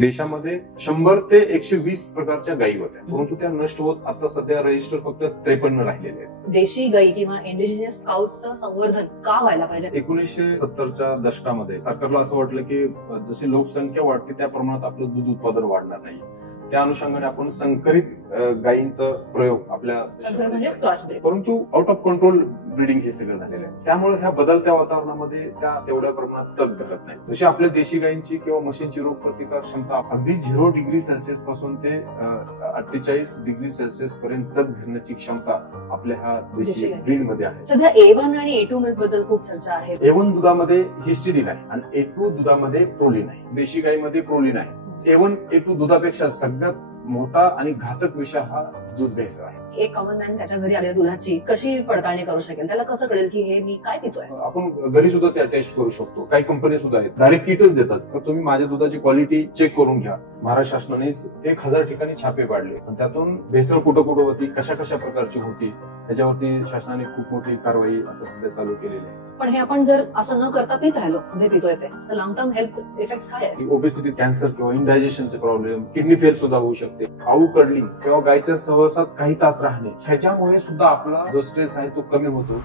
देशामध्ये 100 ते 120 प्रकारच्या गायी होत्या, परंतु त्या नष्ट होत आता सध्या रजिस्टर फक्त 53 राहिलेले आहेत. देशी गायी किंवा इंडिजिनियस काऊजचं संवर्धन का व्हायला पाहिजे? 1970च्या दशकामध्ये सरकारला असं वाटलं की जशी लोकसंख्या वाढते त्या प्रमाणात आपलं दूध उत्पादन वाढणार नाही. त्या अनुषंगाने आपण संकरित गायींचा प्रयोग आपल्या परंतु आउट ऑफ कंट्रोल ब्रीडिंग हे सगळं झालेलं आहे. त्यामुळे ह्या बदलत्या वातावरणामध्ये त्या तेवढ्या प्रमाणात तग धरत नाही. जशी आपल्या देशी गायींची किंवा म्हशींची रोग प्रतिकार क्षमता अगदी 0 डिग्री सेल्सिअस पासून ते 48 डिग्री सेल्सिअस पर्यंत तग धरण्याची क्षमता आपल्या ह्या देशी ब्रीड मध्ये आहे. सध्या A1 आणि A2 मिल्क बद्दल खूप चर्चा आहे. A1 दुधामध्ये हिस्टिडीन आहे आणि A2 दुधामध्ये प्रोलीन आहे. देशी गायीमध्ये प्रोलीन आहे. A1 A2 दुधापेक्षा सगळ्यात मोठा आणि घातक विषय हा दूध भेसळ आहे. एक कॉमन मॅन त्याच्या घरी आलेल्या दुधाची कशी पडताळणी करू शकेल? त्याला कसं कळेल की हे मी काय पितोय? आपण घरी सुद्धा त्या टेस्ट करू शकतो. काही कंपनी सुद्धा आहेत डायरेक्ट किटच देतात, तर तुम्ही माझ्या दुधाची क्वालिटी चेक करून घ्या. महाराष्ट्र शासनाने 1000 ठिकाणी छापे पाडले, पण त्यातून भेसळ कुठं कुठं होती, कशा कशा प्रकारची होती, त्याच्यावरती शासनाने खूप मोठी कारवाई आता सध्या चालू केलेली आहे. पण हे आपण जर असं न करता पित राहिलो जे पितोय ते, तर लॉंग टर्म हेल्थ इफेक्ट्स काय आहेत? ओबेसिटी, कॅन्सर किंवा इंडायजेशनचे प्रॉब्लेम, किडनी फेल सुद्धा होऊ शकते. खाऊ कडलिंग किंवा गायच्या सहवासात काही तास राहणे, ह्याच्यामुळे सुद्धा आपला जो स्ट्रेस आहे तो कमी होतो.